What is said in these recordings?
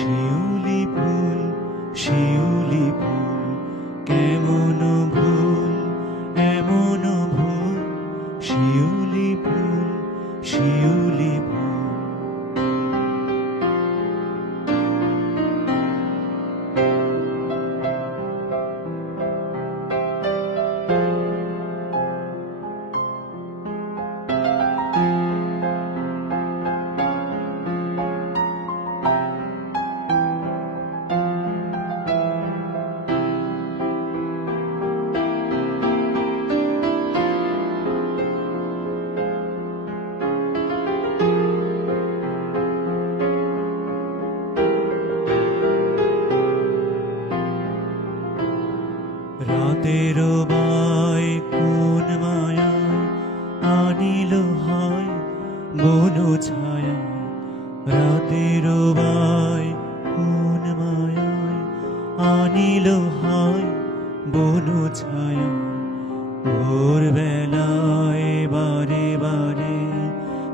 শিউলি ফুল শিউলি ফুল কেমন ভুল এমন ভুল শিউলি ফুল শিউলি ফুল রাতের বাই কোন মায়া আনিল হয় বন ছায়া রাতের বাই কোন মায়া আনিল হয় বন ছায়া ভোর বেলায় বারে বারে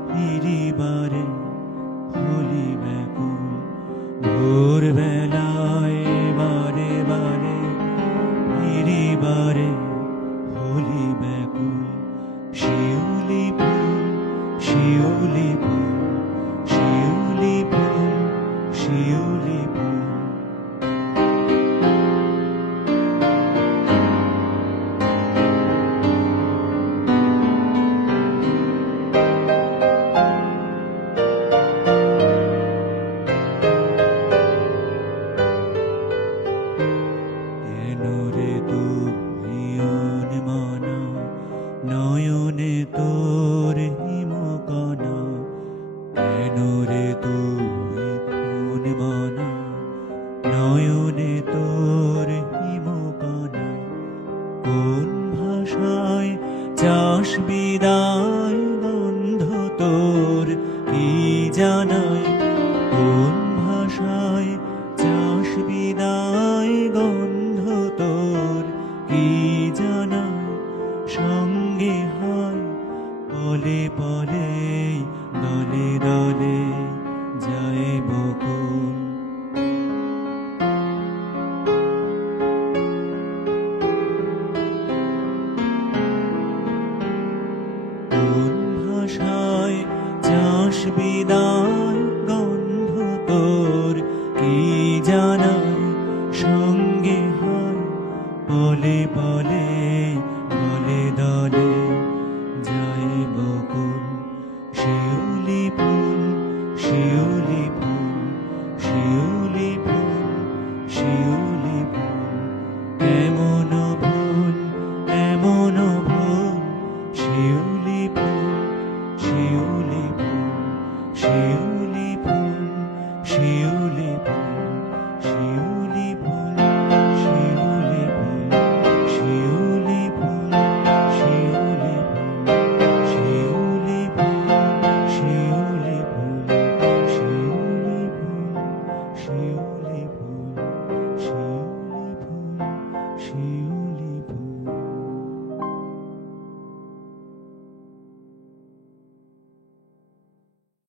ফিরিবারে হলি ব্যাকুল ভোর বেলায় বারে বারে ফিরিবারে হলি ব্যাকুল শিউলি ফুল শিউলি ফুল শিউলি ফুল শিউলি ফুল নয়নে তোর হিমকণা কেন রে তুই কোন মানা নয়নে তোর হিমকণা কোন ভাষায় চাষ বিদায় গন্ধ তোর কি জানায় কোন ভাষায় চাষ বিদায় গন্ধ তোর কি জানায় সঙ্গে হয় পলে পলে দলে দলে যায় বকুল কোন ভাষায় চাষ বিদায় গন্ধ তোর কি জানায় সঙ্গে হয় পলে পলে দলে দলে যায় বকুল শিউলি ফুল শিউলি ফুল শিউলি ফুল শিউলি ফুল কেমন ভুল এমন ভুল শিউলি ফুল শিউলি ফুল শিউলি ফুল শিউলি ফুল শিউলি ফুল শিউলি ফুল শিউলি ফুল শিউলি ফুল শিউলি ফুল শিউলি ফুল শিউলি ফুল শিউলি ফুল